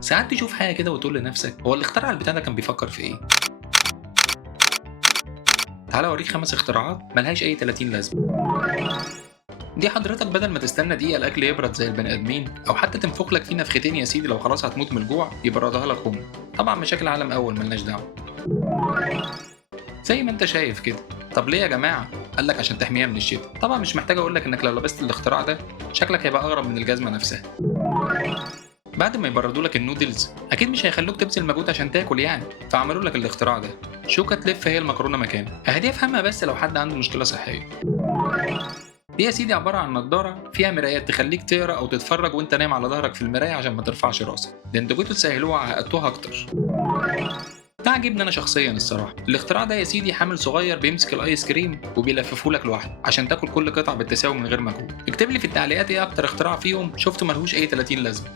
ساعات تشوف حاجة كده وتقول لنفسك هو اللي اخترع البتاع ده كان بيفكر في ايه؟ تعالى اوريك 5 اختراعات ملهاش اي 30 لازمة. دي حضرتك بدل ما تستنى دقيقة الأكل يبرد زي البني آدمين أو حتى تنفخ لك فيه نفختين يا سيدي لو خلاص هتموت من الجوع يبردها لك أمك. طبعا مشاكل عالم أول ملناش دعوة. زي ما أنت شايف كده. طب ليه يا جماعة؟ قال لك عشان تحميها من الشتاء. طبعا مش محتاج أقول لك إنك لو لبست الاختراع ده شكلك هيبقى أغرب من الجزمة نفسها. بعد ما يبردوا لك النودلز أكيد مش هيخلوك تبذل مجهود عشان تاكل يعني، فعملوا لك الاختراع ده. شوكة تلف هي المكرونة مكانها. أهدي أفهمها بس لو حد عنده مشكلة صحية. دي يا سيدي عبارة عن نضارة فيها مرايات تخليك تقرا أو تتفرج وأنت نايم على ظهرك في المراية عشان ما ترفعش راسك. ده أنتوا جيتوا تسهلوها وعقدتوها أكتر. ده عاجبني أنا شخصيا الصراحة. الاختراع ده يا سيدي حامل صغير بيمسك الآيس كريم وبيلففه لك لوحده عشان تاكل كل قطعة بالتساوي من غير مجهود. اكتب لي في التعليقات إيه أكتر اختراع فيهم شفته ملهوش أي 30 لازمة.